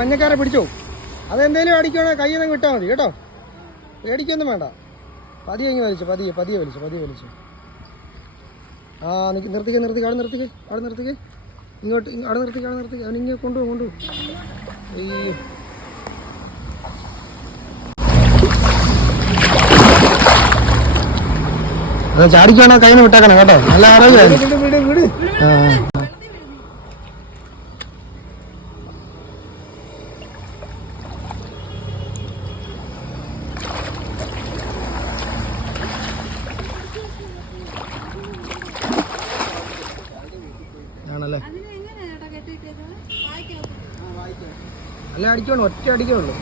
മഞ്ഞക്കാരെ പിടിച്ചോ. അതെന്തേലും അടിക്കണോ കയ്യിൽ നിന്ന് വിട്ടാൽ മതി കേട്ടോ. പേടിക്കൊന്നും വേണ്ട. പതിയെ ഇങ്ങനെ വലിച്ചു, പതിയെ വലിച്ചു. ആ നിർത്തിക്കേ അവിടെ നിർത്തിക്കേ ഇങ്ങോട്ട് അവിടെ നിർത്തിക്കേ അവനിങ്ങനെ കൊണ്ടുപോകും. അയ്യോ അത് ചാടിക്കാണോ കയ്യിൽ നിന്ന് വിട്ടേക്കണം കേട്ടോ. നല്ല ആരോഗ്യമായിരുന്നു. ആണല്ലേ. അല്ല അടിക്കണോ, ഒറ്റ അടിക്കേ ഉള്ളൂ.